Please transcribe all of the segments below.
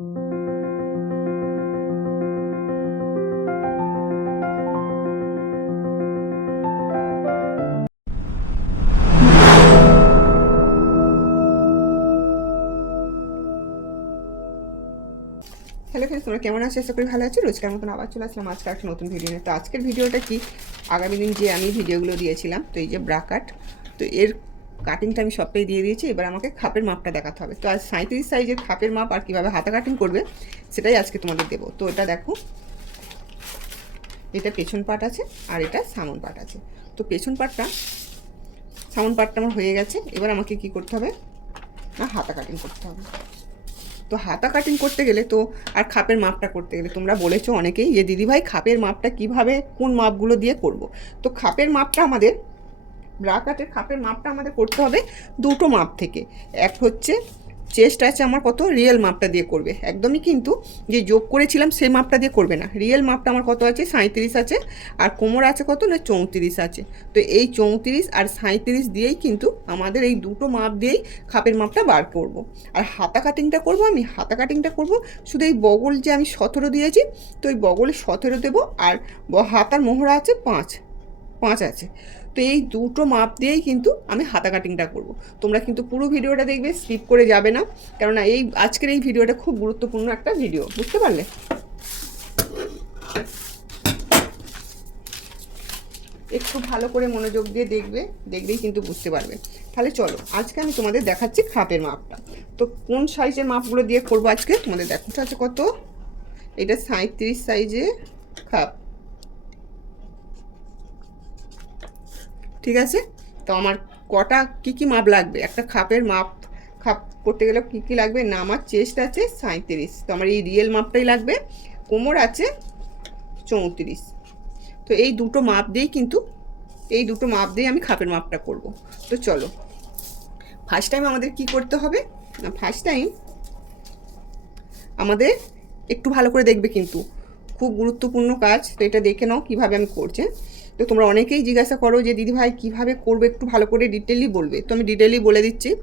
Hello friends তোমরা কেমন আছো? আশা করি ভালো আছো। রোজকার মতন আবার চলে আসলাম আজকে একটা নতুন ভিডিও নিয়ে। তো আজকের ভিডিওটা কি? আগামী দিন যে আমি ভিডিওগুলো দিয়েছিলাম, তো এই যে ব্রাকাট, তো এর কাটিংটা আমি সবটাই দিয়ে দিয়েছি, এবার আমাকে খাপের মাপটা দেখাতে হবে। তো আজ সাঁত্রিশ সাইজের খাপের মাপ আর কীভাবে হাতা কাটিং করবে, সেটাই আজকে তোমাদের দেবো। তো এটা দেখো, এটা পেছন পাট আছে আর এটা সামন পাট আছে। তো পেছন পাটটা সামন পাটটা আমার হয়ে গেছে, এবার আমাকে কি করতে হবে? না, হাতা কাটিং করতে হবে। তো হাতা কাটিং করতে গেলে তো, আর খাপের মাপটা করতে গেলে, তোমরা বলেছ অনেকেই যে, দিদিভাই, খাপের মাপটা কীভাবে, কোন মাপগুলো দিয়ে করব? তো খাপের মাপটা আমাদের ব্রা কাটের খাপের মাপটা আমাদের করতে হবে দুটো মাপ থেকে। এক হচ্ছে চেস্ট আছে আমার কত? রিয়েল মাপটা দিয়ে করবে। একদমই কিন্তু যে যোগ করেছিলাম সেই মাপটা দিয়ে করবে না। রিয়েল মাপটা আমার কত আছে? সাঁত্রিশ আছে। আর কোমর আছে কত? না, চৌত্রিশ আছে। তো এই চৌত্রিশ আর সাঁত্রিশ দিয়েই কিন্তু আমাদের এই দুটো মাপ দিয়েই খাপের মাপটা বার করব। আর হাতা কাটিংটা করব আমি? হাতা কাটিংটা করব। শুধু এই বগল যে আমি সতেরো দিয়েছি, তো এই বগলে সতেরো দেবো। আর হাতার মোহরা আছে পাঁচ। পাঁচ আছে। তো এই দুটো মাপ দিয়েই কিন্তু আমি হাতা কাটিংটা করব। তোমরা কিন্তু পুরো ভিডিওটা দেখবে স্কিপ করে যাবে না। কেননা এই আজকের এই ভিডিওটা খুব গুরুত্বপূর্ণ একটা ভিডিও বুঝতে পারলে? একটু ভালো করে মনোযোগ দিয়ে দেখবে, দেখলেই কিন্তু বুঝতে পারবে। তাহলে চলো, আজকে আমি তোমাদের দেখাচ্ছি খাপের মাপটা। তো কোন সাইজের মাপগুলো দিয়ে করব আজকে? তোমাদের দেখাতে আছে কত? এটা সাঁত্রিশ সাইজে খাপ। ঠিক আছে? তো আমার কটা কি কি মাপ লাগবে? একটা খাপের মাপ, খাপ করতে গেলে কি কি লাগবে? না আমার চেস্ট আছে সাঁত্রিশ তো আমার এই রিয়েল মাপটাই লাগবে। কোমর আছে চৌত্রিশ। তো এই দুটো মাপ দিয়েই কিন্তু, এই দুটো মাপ দিয়ে আমি খাপের মাপটা করব। তো চলো। ফার্স্ট টাইম আমাদের কি করতে হবে? না ফার্স্ট টাইম আমাদের একটু ভালো করে দেখবে কিন্তু। খুব গুরুত্বপূর্ণ কাজ। তো এটা দেখে নাও কীভাবে আমি করছি। তো তোমরা অনেকেই জিজ্ঞাসা করো যে দিদিভাই কীভাবে করবে? একটু ভালো করে ডিটেলি বলবে। তো আমি ডিটেলি বলে দিচ্ছি।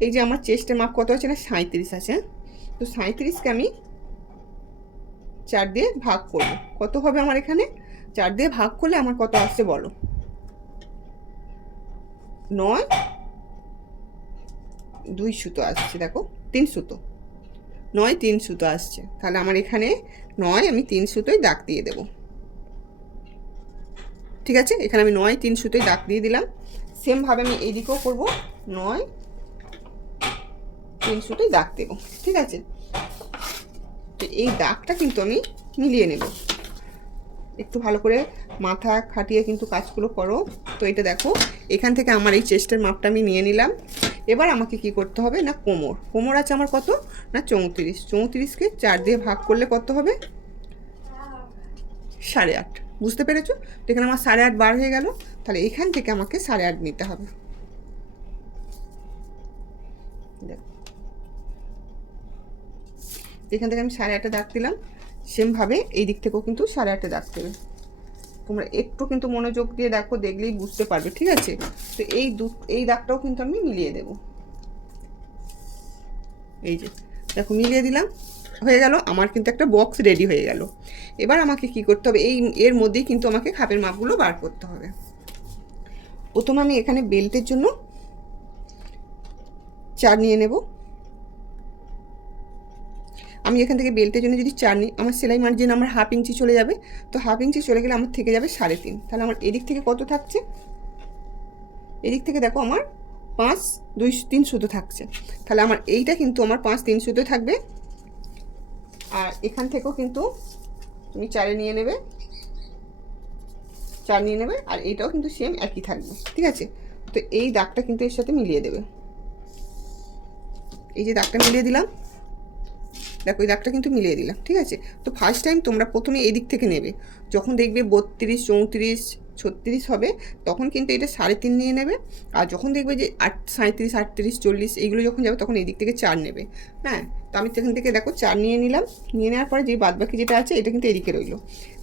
এই যে আমার চেস্টের মাপ কত আছে না? সাঁত্রিশ আছে। তো সাঁত্রিশকে আমি চার দিয়ে ভাগ করব। কত হবে আমার এখানে? চার দিয়ে ভাগ করলে আমার কত আসছে বলো? নয়। দুই সুতো আসছে, দেখো। তিন সুতো। নয়, তিন সুতো আসছে। তাহলে আমার এখানে নয়, আমি তিন সুতোই দাগ দিয়ে দেব। ঠিক আছে? এখানে আমি নয়, তিন সুতোই দাগ দিয়ে দিলাম। সেমভাবে আমি এইদিকেও করব। নয়, তিন সুতোই দাগ দেবো। ঠিক আছে? তো এই দাগটা কিন্তু আমি মিলিয়ে নেব। একটু ভালো করে মাথা খাটিয়ে কিন্তু কাজগুলো করো। তো এটা দেখো, এখান থেকে আমার এই চেস্টের মাপটা আমি নিয়ে নিলাম। এবার আমাকে কি করতে হবে না কোমর? কোমর আছে আমার কত? না চৌত্রিশ। চৌত্রিশকে চার দিয়ে ভাগ করলে কত হবে? সাড়ে আট। বুঝতে পেরেছ? তো এখানে আমার সাড়ে আট বার হয়ে গেল। তাহলে এখান থেকে আমাকে সাড়ে আট নিতে হবে। দেখো। এখান থেকে আমি সাড়ে আটটা দাগ দিলাম। সেমভাবে এই দিক থেকেও কিন্তু সাড়ে আটটা দাগ দেবে তোমরা একটু কিন্তু মনোযোগ দিয়ে দেখো, দেখলেই বুঝতে পারবে, ঠিক আছে? তো এই দু, এই দাগটাও কিন্তু আমি মিলিয়ে দেব। এই যে, দেখো, মিলিয়ে দিলাম। হয়ে গেল, আমার কিন্তু একটা বক্স রেডি হয়ে গেল। এবার আমাকে কি করতে হবে? এই, এর মধ্যেই কিন্তু আমাকে খাপের মাপগুলো বার করতে হবে। প্রথমে আমি এখানে বেল্টের জন্য চার নিয়ে নেব। আমি এখান থেকে বেল্টের জন্য যদি চার নিই, আমার সেলাই মার্জিন আমার হাফ ইঞ্চি চলে যাবে, তো হাফ ইঞ্চি চলে গেলে আমার থেকে যাবে সাড়ে তিন। তাহলে আমার এদিক থেকে কত থাকছে? এদিক থেকে দেখো আমার পাঁচ, দুই, তিন সুতো থাকছে। তাহলে আমার এইটা কিন্তু আমার পাঁচ, তিন সুতো থাকবে। আর এখান থেকেও কিন্তু তুমি চারে নিয়ে নেবে, চার নিয়ে নেবে, আর এইটাও কিন্তু সেম একই থাকবে, ঠিক আছে? তো এই দাগটা কিন্তু এর সাথে মিলিয়ে দেবে। এই যে দাগটা মিলিয়ে দিলাম, দেখো এই দাগটা কিন্তু মিলিয়ে দিলাম, ঠিক আছে? তো ফার্স্ট টাইম তোমরা প্রথমে এই দিক থেকে নেবে, যখন দেখবে বত্রিশ, চৌত্রিশ ছত্রিশ হবে, তখন কিন্তু এটা সাড়ে তিন নিয়ে নেবে। আর যখন দেখবে যে আট সাঁত্রিশ আটত্রিশ, চল্লিশ এইগুলো যখন যাবে তখন এই দিক থেকে চার নেবে। হ্যাঁ তো আমি সেখান থেকে দেখো চার নিয়ে নিলাম। নিয়ে নেওয়ার পরে যে বাদবাকি যেটা আছে এটা কিন্তু এদিকে রইল।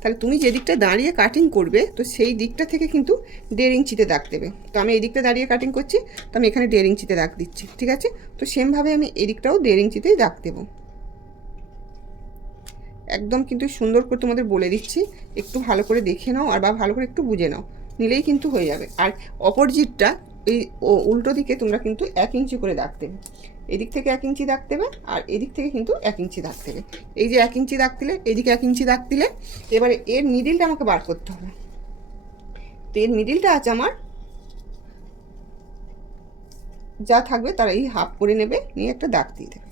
তাহলে তুমি যে দিকটা দাঁড়িয়ে কাটিং করবে, তো সেই দিকটা থেকে কিন্তু দেড় ইঞ্চিতে দাগ দেবে। তো আমি এই দিকটা দাঁড়িয়ে কাটিং করছি, তো আমি এখানে দেড় ইঞ্চিতে দাগ দিচ্ছি, ঠিক আছে? তো সেমভাবে আমি এদিকটাও দিকটাও দেড় ইঞ্চিতেই দাগ দেবো। একদম কিন্তু সুন্দর করে তোমাদের বলে দিচ্ছি, একটু ভালো করে দেখে নাও আর বা ভালো করে একটু বুঝে নাও, নিলেই কিন্তু হয়ে যাবে। আর অপোজিটটা এই উল্টো দিকে তোমরা কিন্তু এক ইঞ্চি করে দাগ দেবে। এদিক থেকে এক ইঞ্চি দাগ দেবে আর এদিক থেকে কিন্তু এক ইঞ্চি দাগ দেবে। এই যে এক ইঞ্চি দাগ দিলে, এদিকে এক ইঞ্চি দাগ দিলে, এবারে এর মিডিলটা আমাকে বার করতে হবে। তো এর মিডিলটা আছে আমার, যা থাকবে তারা এই হাফ করে নেবে, নিয়ে একটা দাগ দিয়ে দেবে।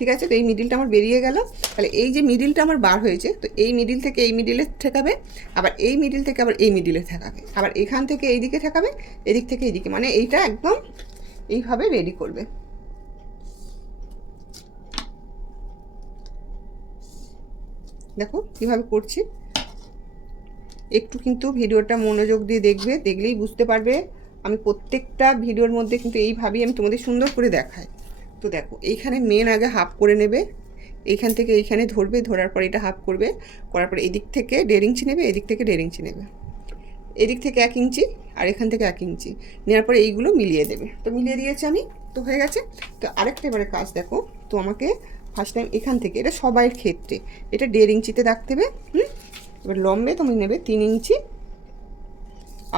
ঠিক আছে? তো এই মিডিলটা আমার বেরিয়ে গেল। তাহলে এই যে মিডিলটা আমার বার হয়েছে, তো এই মিডিল থেকে এই মিডিলে ঠেকাবে, আবার এই মিডিল থেকে আবার এই মিডিলে ঠেকাবে। আবার এখান থেকে এই দিকে ঠেকাবে, এদিক থেকে এইদিকে। মানে এইটা একদম এইভাবে রেডি করবে। দেখো কীভাবে করছি। একটু কিন্তু ভিডিওটা মনোযোগ দিয়ে দেখবে, দেখলেই বুঝতে পারবে। আমি প্রত্যেকটা ভিডিওর মধ্যে কিন্তু এইভাবেই আমি তোমাদের সুন্দর করে দেখাই। তো দেখো, এইখানে মেন আগে হাফ করে নেবে। এইখান থেকে এইখানে ধরবে, ধরার পর এটা হাফ করবে। করার পর এদিক থেকে দেড় ইঞ্চি নেবে, এদিক থেকে দেড় ইঞ্চি নেবে। এদিক থেকে এক ইঞ্চি আর এখান থেকে এক ইঞ্চি। নেওয়ার পরে এইগুলো মিলিয়ে দেবে। তো মিলিয়ে দিয়েছি আমি, তো হয়ে গেছে। তো আরেকটা এবারে কাজ দেখো, তো আমাকে ফার্স্ট টাইম এখান থেকে, এটা সবাইয়ের ক্ষেত্রে, এটা দেড় ইঞ্চিতে রাখতে হবে, হুম? এবার লম্বে তুমি নেবে তিন ইঞ্চি।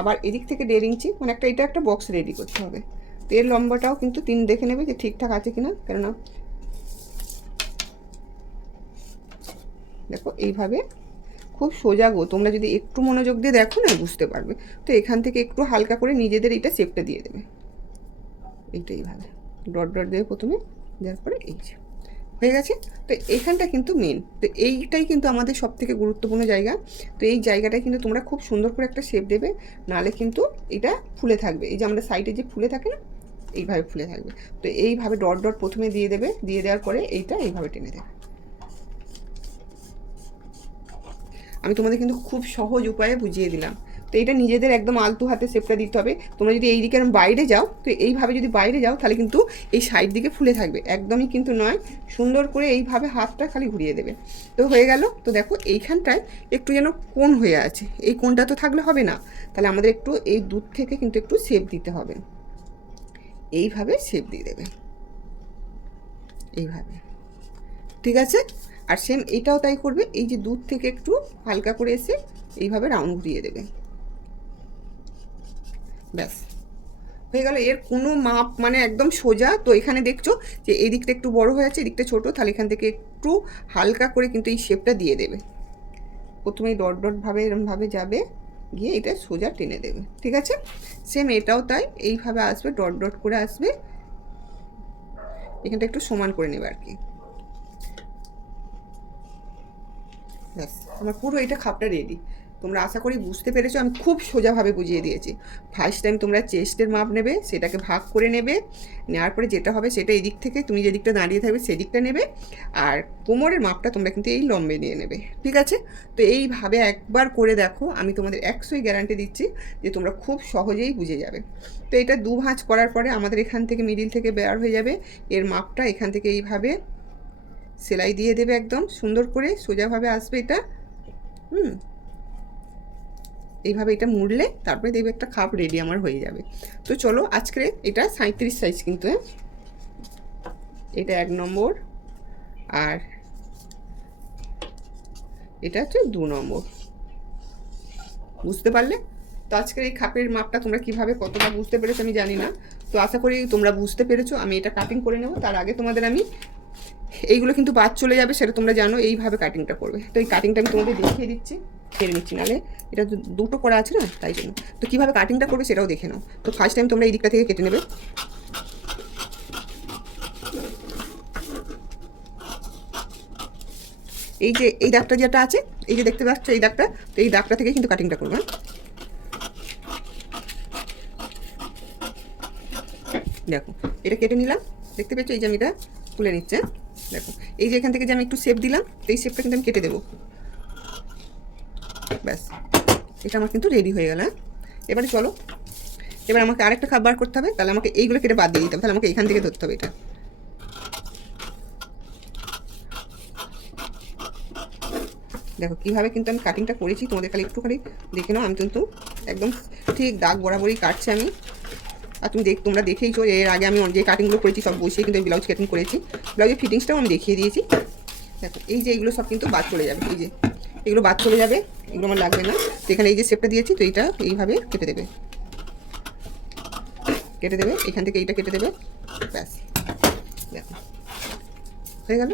আবার এদিক থেকে দেড় ইঞ্চি মানে একটা, এটা একটা বক্স রেডি করতে হবে। তো এর লম্বাটাও কিন্তু তিন দেখে নেবে যে ঠিকঠাক আছে কিনা। কেননা দেখো এইভাবে খুব সোজা গো। তোমরা যদি একটু মনোযোগ দিয়ে দেখো না, বুঝতে পারবে। তো এখান থেকে একটু হালকা করে নিজেদের এইটা শেপটা দিয়ে দেবে। এইটা এইভাবে। ডট ডট দেবে প্রথমে, দেওয়ার পরে এই যে। হয়ে গেছে? তো এখানটা কিন্তু মেন তো এইটাই কিন্তু আমাদের সব থেকে গুরুত্বপূর্ণ জায়গা। তো এই জায়গাটায় কিন্তু তোমরা খুব সুন্দর করে একটা শেপ দেবে। নাহলে কিন্তু এটা ফুলে থাকবে। এই যে আমরা সাইডে যে ফুলে থাকে না এইভাবে ফুলে থাকবে। তো এইভাবে ডট ডট প্রথমে দিয়ে দেবে, দিয়ে দেওয়ার পরে এইটা এইভাবে টেনে দেবে। আমি তোমাদের কিন্তু খুব সহজ উপায়ে বুঝিয়ে দিলাম। তো এটা নিজেদের একদম আলতু হাতে শেপটা দিতে হবে। তোমরা যদি এই দিকে বাইরে যাও, তো এইভাবে যদি বাইরে যাও, তাহলে কিন্তু এই সাইড দিকে ফুলে থাকবে। একদমই কিন্তু নয়, সুন্দর করে এইভাবে হাতটা খালি ঘুরিয়ে দেবে। তো হয়ে গেল। তো দেখো, এইখানটায় একটু যেন কোন হয়ে আছে। এই কোনটা তো থাকলে হবে না। তাহলে আমাদের একটু এই দুধ থেকে কিন্তু একটু শেপ দিতে হবে। এইভাবে শেপ দিয়ে দেবে। এইভাবে। ঠিক আছে? আর সেম এটাও তাই করবে, এই যে দুধ থেকে একটু হালকা করে এসে এইভাবে রাউন্ড ঘুরিয়ে দেবে। ব্যাস। হয়ে গেল, এর কোনো মাপ মানে একদম সোজা। তো এখানে দেখছ যে এই দিকটা একটু বড় হয়ে আছে এদিকটা ছোটো, তাহলে এখান থেকে একটু হালকা করে কিন্তু এই শেপটা দিয়ে দেবে। প্রথমে ডট ডটভাবে এরমভাবে যাবে। গিয়ে এটা সোজা টেনে দেবে, ঠিক আছে? সেম এটাও তাই, এইভাবে আসবে ডট ডট করে আসবে। এখানটা একটু সমান করে নেবে আর কি। ব্যাস, আমার পুরো এটা খাপটা রেডি তোমরা আশা করি বুঝতে পেরেছ, আমি খুব সোজাভাবে বুঝিয়ে দিয়েছি। ফার্স্ট টাইম তোমরা চেস্টের মাপ নেবে, সেটাকে ভাগ করে নেবে, নেওয়ার পরে যেটা হবে সেটা এই দিক থেকে, তুমি যেদিকটা দাঁড়িয়ে থাকবে সেদিকটা নেবে, আর কোমরের মাপটা তোমরা কিন্তু এই লম্বে নিয়ে নেবে, ঠিক আছে? তো এইভাবে একবার করে দেখো, আমি তোমাদের একশোই গ্যারান্টি দিচ্ছি যে তোমরা খুব সহজেই বুঝে যাবে। তো এটা দু ভাঁজ করার পরে আমাদের এখান থেকে মিডিল থেকে বের হয়ে যাবে, এর মাপটা এখান থেকে এইভাবে সেলাই দিয়ে দেবে একদম, সুন্দর করে, সোজাভাবে আসবে এটা, হুম? এইভাবে এটা মুড়লে তারপরে দেখবে একটা খাপ রেডি আমার হয়ে যাবে। তো চলো আজকে এটা সাঁত্রিশ সাইজ কিন্তু হ্যাঁ? এটা এক নম্বর আর এটা হচ্ছে দু নম্বর। বুঝতে পারলে? তো আজকের এই খাপের মাপটা তোমরা কীভাবে কতটা বুঝতে পেরেছ আমি জানি না। তো আশা করি তোমরা বুঝতে পেরেছ, আমি এটা কাটিং করে নেব। তার আগে তোমাদের আমি এইগুলো কিন্তু বাদ চলে যাবে, সেটা তোমরা জানো, এইভাবে কাটিংটা করবে। তো এই কাটিংটা আমি তোমাদের দেখিয়ে দিচ্ছি। কেড়ে নিচ্ছি, নাহলে এটা দুটো করা আছে না, তাই জন্য। তো কীভাবে কাটিংটা করবে সেটাও দেখে নাও। তো ফার্স্ট টাইম তোমরা এই দিকটা থেকে কেটে নেবে। এই যে, এই দাগটা যেটা আছে, এই যে দেখতে পাচ্ছ এই দাগটা, তো এই দাগটা থেকে কিন্তু কাটিংটা করবে। হ্যাঁ? দেখো, এটা কেটে নিলাম। দেখতে পেয়েছ? এই যে আমি এটা তুলে নিচ্ছে দেখো, এই যে এখান থেকে যে আমি একটু শেপ দিলাম, তো এই শেপটা কিন্তু আমি কেটে দেবো। এটা আমার কিন্তু রেডি হয়ে গেল হ্যাঁ? এবারে চলো। এবার আমাকে আরেকটা খাবার করতে হবে, তাহলে আমাকে এইগুলো কেটে বাদ দিয়ে দিতে হবে, তাহলে আমাকে এখান থেকে ধরতে হবে এটা। দেখো, কীভাবে কিন্তু আমি কাটিংটা করেছি, তোমাদের খালি একটুখানি দেখে নাও, আমি কিন্তু একদম ঠিক দাগ বরাবরই কাটছি আমি। আর তুমি দেখ, তোমরা দেখেইছো, এর আগে আমি যে কাটিংগুলো করেছি, সব বসিয়ে কিন্তু ব্লাউজ কাটিং করেছি। ব্লাউজের ফিটিংসটাও আমি দেখিয়ে দিয়েছি। দেখো, এই যে এইগুলো সব কিন্তু বাদ চলে যাবে, এই যে এগুলো বাদ চলে যাবে, এগুলো আমার লাগবে না। তো এখানে এই যে শেপটা দিয়েছি, তো এইটা এইভাবে কেটে দেবে। কেটে দেবে, এখান থেকে এইটা কেটে দেবে, ব্যাস। দেখো, হয়ে গেল।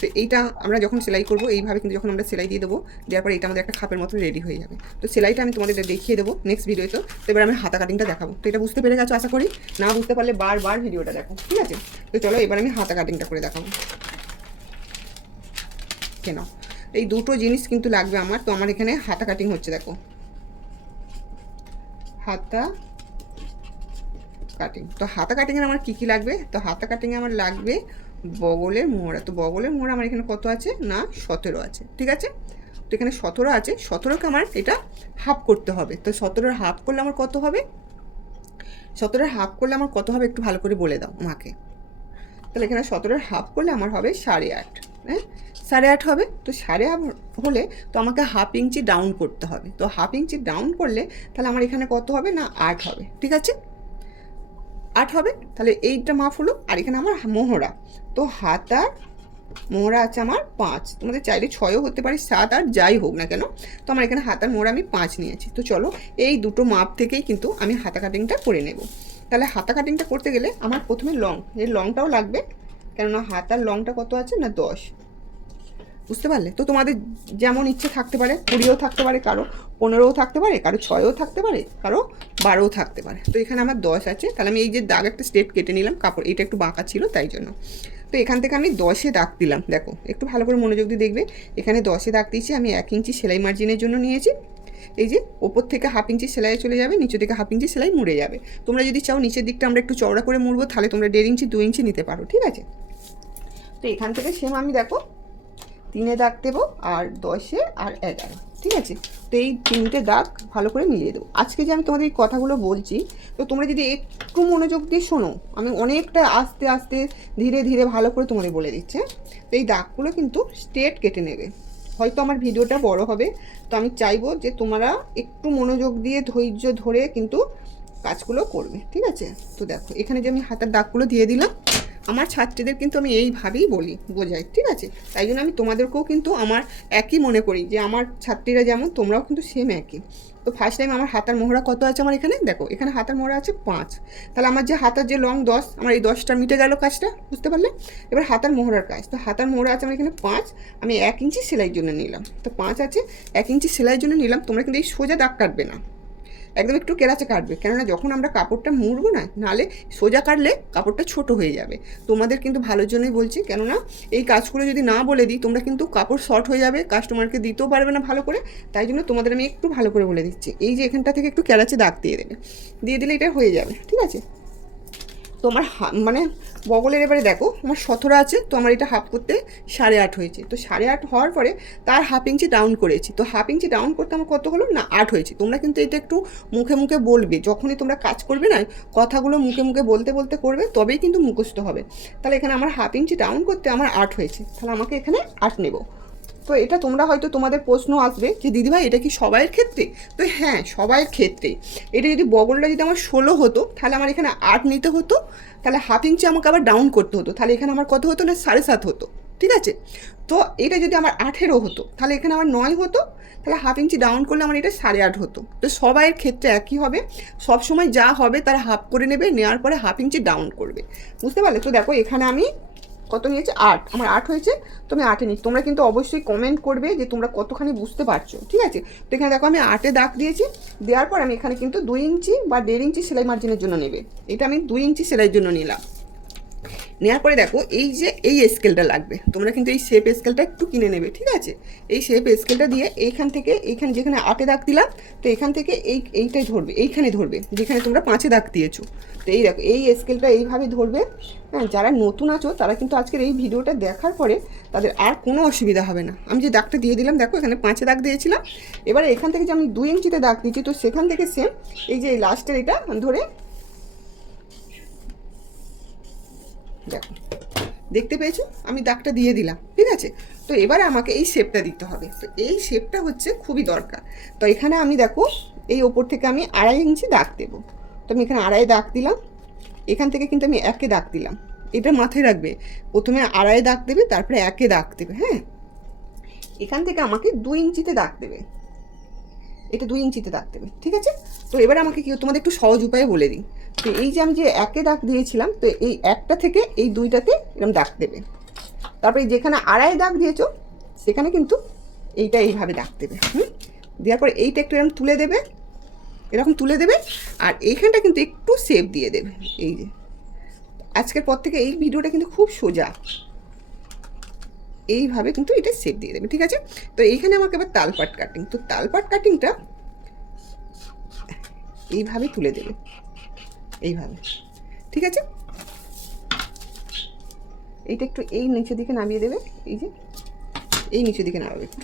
তো এইটা আমরা যখন সেলাই করব, এইভাবে কিন্তু যখন আমরা সেলাই দিয়ে দেবো, দেওয়ার পরে এটা আমাদের একটা খাপের মতো রেডি হয়ে যাবে। তো সেলাইটা আমি তোমাদের দেখিয়ে দেবো নেক্সট ভিডিওতে তো এবার আমি হাতা কাটিংটা দেখাবো। তো এটা বুঝতে পেরে গেছো, আশা করি? না বুঝতে পারলে বারবার ভিডিওটা দেখো, ঠিক আছে? তো চলো এবার আমি হাতা কাটিংটা করে দেখাবো। কেন? এই দুটো জিনিস কিন্তু লাগবে আমার। তো আমার এখানে হাতা কাটিং হচ্ছে, দেখো। হাতা কাটিং তো হাতা কাটিংয়ের আমার কী কী লাগবে? তো হাতা কাটিংয়ে আমার লাগবে বগলের মোহরা। তো বগলের মোহরা আমার এখানে কত আছে? না, সতেরো আছে। ঠিক আছে? তো এখানে সতেরো আছে। সতেরোকে আমার এটা হাফ করতে হবে। তো সতেরোর হাফ করলে আমার কত হবে? সতেরোর হাফ করলে আমার কত হবে? একটু ভালো করে বলে দাও মাকে তাহলে এখানে সতেরোর হাফ করলে আমার হবে সাড়ে আট। হ্যাঁ? সাড়ে আট হবে, তো সাড়ে আট হলে তো আমাকে হাফ ইঞ্চি ডাউন করতে হবে। তো হাফ ইঞ্চি ডাউন করলে তাহলে আমার এখানে কত হবে না আট হবে, ঠিক আছে? আট হবে, তাহলে এইটা মাপ হলো, আর এখানে আমার মোহরা। তো হাতার মোহরা আছে আমার পাঁচ, তোমাদের চাইলে ছয়ও হতে পারে, সাত আর যাই হোক না কেন, তো আমার এখানে হাতার মোহরা আমি পাঁচ নিয়েছি। তো চলো, এই দুটো মাপ থেকেই কিন্তু আমি হাতা কাটিংটা করে নেব। তাহলে হাতা কাটিংটা করতে গেলে আমার প্রথমে লং এর লংটাও লাগবে, কেননা হাতার লংটা কত আছে না, দশ। বুঝতে পারলে? তো তোমাদের যেমন ইচ্ছে থাকতে পারে, কুড়িও থাকতে পারে, কারও পনেরোও থাকতে পারে, কারও ছয়ও থাকতে পারে, কারও বারোও থাকতে পারে। তো এখানে আমার দশ আছে। তাহলে আমি এই যে দাগ একটা স্টেপ কেটে নিলাম, কাপড়, এটা একটু বাঁকা ছিল, তাই জন্য। তো এখান থেকে আমি দশে দাগ দিলাম, দেখো। একটু ভালো করে মনোযোগ দিয়ে দেখবে। এখানে দশে দাগ দিয়েছি, আমি এক ইঞ্চি সেলাই মার্জিনের জন্য নিয়েছি। এই যে ওপর থেকে হাফ ইঞ্চি সেলাই চলে যাবে নিচে থেকে হাফ ইঞ্চি সেলাই মুড়ে যাবে। তোমরা যদি চাও নিচের দিকটা আমরা একটু চওড়া করে মুড়বো, তাহলে তোমরা দেড় ইঞ্চি দু ইঞ্চি নিতে পারো, ঠিক আছে? তো এখান থেকে সেম আমি দেখো তিনে দাগ দেবো আর দশে আর এগারো, ঠিক আছে? তো এই তিনটে দাগ ভালো করে মিলিয়ে দেবো। আজকে যে আমি তোমাদের এই কথাগুলো বলছি, তো তোমরা যদি একটু মনোযোগ দিয়ে শোনো, আমি অনেকটা আস্তে আস্তে ধীরে ধীরে ভালো করে তোমাদের বলে দিচ্ছি হ্যাঁ? তো এই দাগগুলো কিন্তু স্ট্রেট কেটে নেবে। হয়তো আমার ভিডিওটা বড় হবে, তো আমি চাইব যে তোমরা একটু মনোযোগ দিয়ে ধৈর্য ধরে কিন্তু কাজগুলো করবে, ঠিক আছে? তো দেখো, এখানে যে আমি হাতের দাগগুলো দিয়ে দিলাম আমার ছাত্রীদের কিন্তু আমি এইভাবেই বলি, বোঝাই, ঠিক আছে? তাই জন্য আমি তোমাদেরকেও কিন্তু আমার একই মনে করি যে আমার ছাত্রীরা যেমন, তোমরাও কিন্তু সেম একই। তো ফার্স্ট টাইম আমার হাতার মোহরা কত আছে আমার এখানে? দেখো, এখানে হাতার মোহরা আছে পাঁচ। তাহলে আমার যে হাতার যে লং দশ, আমার এই দশটা মিটে গেল কাজটা, বুঝতে পারলে? এবার হাতার মোহরার কাজ। তো হাতার মোহরা আছে আমার এখানে পাঁচ, আমি এক ইঞ্চি সেলাইয়ের জন্য নিলাম। তো পাঁচ আছে, এক ইঞ্চি সেলাইয়ের জন্য নিলাম, তোমরা কিন্তু এই সোজা দাগ কাটবে না। একদম একটু কেরাচে কাটবে। কেননা যখন আমরা কাপড়টা মুড়বো না, নালে সোজা কাটলে কাপড়টা ছোট হয়ে যাবে। তোমাদের কিন্তু ভালোর জন্যই বলছি, কেননা এই কাজগুলো যদি না বলে দিই, তোমরা কিন্তু কাপড় শর্ট হয়ে যাবে, কাস্টমারকে দিতেও পারবে না ভালো করে। তাই জন্য তোমাদের আমি একটু ভালো করে বলে দিচ্ছি। এই যে এখানটা থেকে একটু কেরাচে দাগ দিয়ে দেবে। দিয়ে দিলে এটা হয়ে যাবে, ঠিক আছে? তো আমার মানে বগলের এবারে দেখো আমার সতেরো আছে, তো আমার এটা হাফ করতে সাড়ে আট হয়েছে। তো সাড়ে আট হওয়ার পরে তার হাফ ইঞ্চি ডাউন করেছি। তো হাফ ইঞ্চি ডাউন করতে আমার কত হলো? না, আট হয়েছে। তোমরা কিন্তু এটা একটু মুখে মুখে বলবে। যখনই তোমরা কাজ করবে না, কথাগুলো মুখে মুখে বলতে বলতে করবে, তবেই কিন্তু মুখস্থ হবে। তাহলে এখানে আমার হাফ ইঞ্চি ডাউন করতে আমার আট হয়েছে। তাহলে আমাকে এখানে আট নেব। তো এটা তোমরা হয়তো তোমাদের প্রশ্ন আসবে যে, দিদিভাই, এটা কি সবাইয়ের ক্ষেত্রে? তো হ্যাঁ সবাইয়ের ক্ষেত্রে। এটা যদি বগলটা যদি আমার ষোলো হতো, তাহলে আমার এখানে আট নিতে হতো, তাহলে হাফ ইঞ্চি আমাকে আবার ডাউন করতে হতো। তাহলে এখানে আমার কত হতো না, সাড়ে সাত হতো। ঠিক আছে? তো এটা যদি আমার আঠেরো হতো, তাহলে এখানে আমার নয় হতো, তাহলে হাফ ইঞ্চি ডাউন করলে আমার এটা সাড়ে আট হতো। তো সবাইয়ের ক্ষেত্রে একই হবে। সব সময় যা হবে তারা হাফ করে নেবে, নেওয়ার পরে হাফ ইঞ্চি ডাউন করবে। বুঝতে পারলে? তো দেখো, এখানে আমি কত নিয়েছে? আট। আমার আট হয়েছে, তো আমি আটে নিচ্ছি। তোমরা কিন্তু অবশ্যই কমেন্ট করবে যে তোমরা কতখানি বুঝতে পারছ, ঠিক আছে? তো এখানে দেখো, আমি আটে দাগ দিয়েছি। দেওয়ার পর আমি এখানে কিন্তু দুই ইঞ্চি বা দেড় ইঞ্চি সেলাই মার্জিনের জন্য নেবে। এটা আমি দুই ইঞ্চি সেলাইয়ের জন্য নিলাম। নেওয়ার পরে দেখো, এই যে এই স্কেলটা লাগবে। তোমরা কিন্তু এই শেপ স্কেলটা একটু কিনে নেবে, ঠিক আছে? এই শেপ স্কেলটা দিয়ে এইখান থেকে এইখানে যেখানে আটে দাগ দিলাম, তো এখান থেকে এই, এইটাই ধরবে, এইখানে ধরবে, যেখানে তোমরা পাঁচে দাগ দিয়েছ। তো এই দেখো, এই স্কেলটা এইভাবে ধরবে। হ্যাঁ যারা নতুন আছো, তারা কিন্তু আজকের এই ভিডিওটা দেখার পরে তাদের আর কোনো অসুবিধা হবে না। আমি যে দাগটা দিয়ে দিলাম, দেখো, এখানে পাঁচে দাগ দিয়েছিলাম। এবারে এখান থেকে যে আমি দুই ইঞ্চিতে দাগ দিয়েছি, তো সেখান থেকে সেম এই যে লাস্টের এটা ধরে দেখো। দেখতে পেয়েছ? আমি দাগটা দিয়ে দিলাম, ঠিক আছে? তো এবারে আমাকে এই শেপটা দিতে হবে। তো এই শেপটা হচ্ছে খুবই দরকার। তো এখানে আমি দেখো, এই ওপর থেকে আমি আড়াই ইঞ্চি দাগ দেবো। তো আমি এখানে আড়াই দাগ দিলাম। এখান থেকে কিন্তু আমি একে দাগ দিলাম। এটা মাথায় রাখবে। প্রথমে আড়াই দাগ দেবে, তারপরে একে দাগ দেবে হ্যাঁ? এখান থেকে আমাকে দুই ইঞ্চিতে দাগ দেবে। এটা দুই ইঞ্চিতে দাগ দেবে, ঠিক আছে? তো এবার আমাকে কি, তোমাদের একটু সহজ উপায়ে বলে দিই। তো এই যে আমি যে একে দাগ দিয়েছিলাম, তো এই একটা থেকে এই দুইটাতে এরকম দাগ দেবে। তারপরে যেখানে আড়াই দাগ দিয়েছ, সেখানে কিন্তু এইটা এইভাবে দাগ দেবে। হুম? দেওয়ার পরে এইটা একটু এরকম তুলে দেবে, এরকম তুলে দেবে, আর এইখানটা কিন্তু একটু সেভ দিয়ে দেবে। এই যে। আজকের পর থেকে এই ভিডিওটা কিন্তু খুব সোজা। এইভাবে কিন্তু এটা সেভ দিয়ে দেবে, ঠিক আছে? তো এইখানে আমাকে এবার তালপাট কাটিং তো তালপাট কাটিংটা এইভাবে তুলে দেবে। এইভাবে। ঠিক আছে? এইটা একটু এই নিচের দিকে নামিয়ে দেবে, এই যে এই নিচের দিকে নামাবে একটু।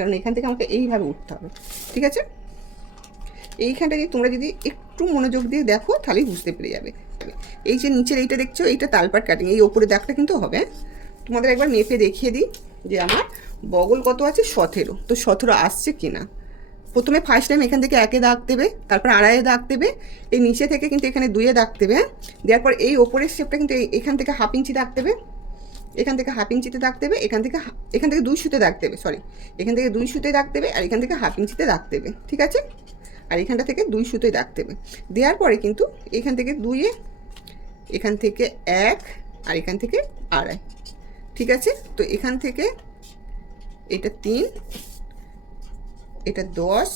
কারণ এখান থেকে আমাকে এইভাবে উঠতে হবে। ঠিক আছে? এইখানটা যদি তোমরা যদি একটু মনোযোগ দিয়ে দেখো, তাহলেই বুঝতে পেরে যাবে। এই যে নিচের এইটা দেখছ, এইটা তালপাট কাটিং এই ওপরে দাগটা কিন্তু হবে হ্যাঁ? তোমাদের একবার মেপে দেখিয়ে দিই যে আমার বগল কত আছে? সতেরো। তো সতেরো আসছে কিনা? প্রথমে ফার্স্ট টাইম এখান থেকে একে দাগ দেবে তারপর আড়াইয়ে দাগ দেবে এই নিচে থেকে কিন্তু এখানে দুইয়ে দাগ দেবে হ্যাঁ? দেওয়ার পর এই ওপরের শেপটা কিন্তু এখান থেকে হাফ ইঞ্চি দাগ দেবে এখান থেকে হাফ ইঞ্চিতে দাগ দেবে এখান থেকে এখান থেকে দুই সুতে দাগ দেবে সরি এখান থেকে দুই সুতে দাগ দেবে আর এখান থেকে হাফ ইঞ্চিতে দাগ দেবে ঠিক আছে আর এখানটা থেকে দুই সুতোয় দাগ দেবে দেওয়ার পরে কিন্তু এখান থেকে দুইয়ে এখান থেকে এক আর এখান থেকে আড়াই ঠিক আছে তো এখান থেকে এটা তিন এটা দশ,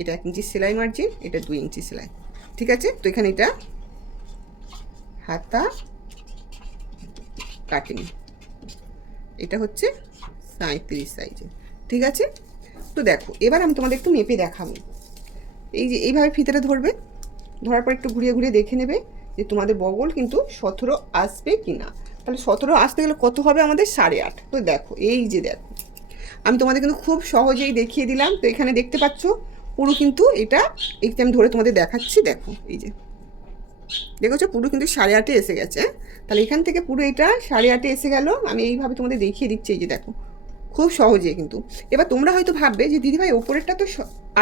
এটা এক ইঞ্চি সেলাই মার্জিন এটা দুই ইঞ্চি সেলাই। ঠিক আছে? তো এখানে এটা হাতা কাটিং। এটা হচ্ছে সাঁত্রিশ সাইজের ঠিক আছে? তো দেখো, এবার আমি তোমাদের একটু মেপে দেখাবো। এই যে এইভাবে ফিতেটা ধরবে, ধরার পর একটু ঘুরিয়ে ঘুরিয়ে দেখে নেবে যে তোমাদের বগল কিন্তু সতেরো আসবে কি না তাহলে সতেরো আসতে গেলে কত হবে আমাদের সাড়ে আট? তো দেখো, এই যে দেখো। আমি তোমাদের কিন্তু খুব সহজেই দেখিয়ে দিলাম। তো এখানে দেখতে পাচ্ছ, পুরো কিন্তু এটা এইটা আমি ধরে তোমাদের দেখাচ্ছি, দেখো, এই যে। দেখেছ, পুরো কিন্তু সাড়ে আটে এসে গেছে? তাহলে এখান থেকে পুরো এটা সাড়ে আটে এসে গেল। আমি এইভাবে তোমাদের দেখিয়ে দিচ্ছি, এই যে দেখো। খুব সহজে কিন্তু। এবার তোমরা হয়তো ভাববে যে দিদিভাই ওপরেরটা তো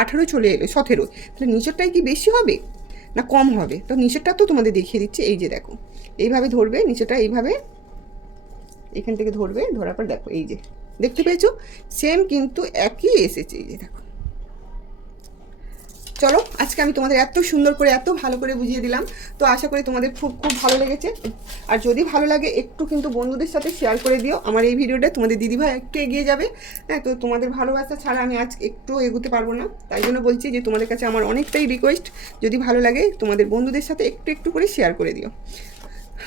আঠারো চলে এলো, সতেরো। তাহলে নিচেরটাই কি বেশি হবে? না কম হবে? তো নিচেরটা তো তোমাদের দেখিয়ে দিচ্ছে, এই যে দেখো। এইভাবে ধরবে, নিচেরটা এইভাবে, এখান থেকে ধরবে, ধরার পর দেখো, এই যে। দেখতে পেয়েছ? সেম কিন্তু একই এসেছে এই যে দেখো। চলো, আজকে আমি তোমাদের এত সুন্দর করে, এত ভালো করে বুঝিয়ে দিলাম। তো আশা করি তোমাদের খুব খুব ভালো লেগেছে। আর যদি ভালো লাগে, একটু কিন্তু বন্ধুদের সাথে শেয়ার করে দিও। আমার এই ভিডিওটা তোমাদের দিদিভাই একটু এগিয়ে যাবে। হ্যাঁ তো তোমাদের ভালোবাসা ছাড়া আমি আজ একটু এগোতে পারব না। তাই জন্য বলছি যে, তোমাদের কাছে আমার অনেকটাই রিকোয়েস্ট যদি ভালো লাগে, তোমাদের বন্ধুদের সাথে একটু একটু করে শেয়ার করে দিও।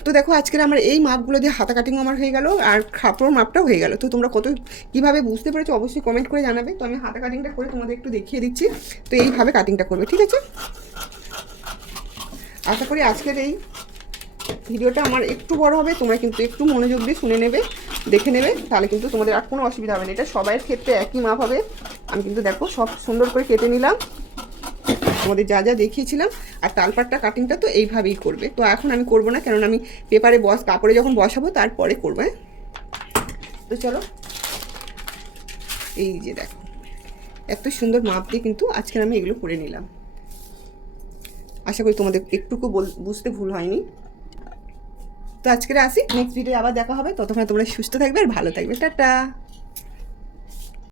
তো দেখো, আজকের আমার এই মাপগুলো দিয়ে হাতা কাটিং আমার হয়ে গেল আর খাপড় মাপটাও হয়ে গেল। তো তোমরা কত, কীভাবে বুঝতে পেরেছ অবশ্যই কমেন্ট করে জানাবে। তো আমি হাতা কাটিংটা করে তোমাদের একটু দেখিয়ে দিচ্ছি। তো এইভাবে কাটিংটা করবে, ঠিক আছে? আশা করি আজকের এই ভিডিওটা আমার একটু বড় হবে, তোমরা কিন্তু একটু মনোযোগ দিয়ে শুনে নেবে, দেখে নেবে, তাহলে কিন্তু তোমাদের আর কোনো অসুবিধা হবে না। এটা সবাইয়ের ক্ষেত্রে একই মাপ হবে। আমি কিন্তু দেখো সব সুন্দর করে কেটে নিলাম। তোমাদের যা যা দেখিয়েছিলাম, আর তালপাটটা কাটিংটা তো এইভাবেই করবে। তো এখন আমি করব না, কেননা আমি পেপারে বস কাপড়ে যখন বসাবো তারপরে করব হ্যাঁ? তো চলো, এই যে দেখো, এত সুন্দর মাপ দিয়ে কিন্তু আজকের আমি এগুলো করে নিলাম। আশা করি তোমাদের একটুকু বুঝতে ভুল হয়নি। তো আজকের আসি নেক্সট ভিডিও আবার দেখা হবে, ততক্ষণ তোমরা সুস্থ থাকবে আর ভালো থাকবে। টাটা!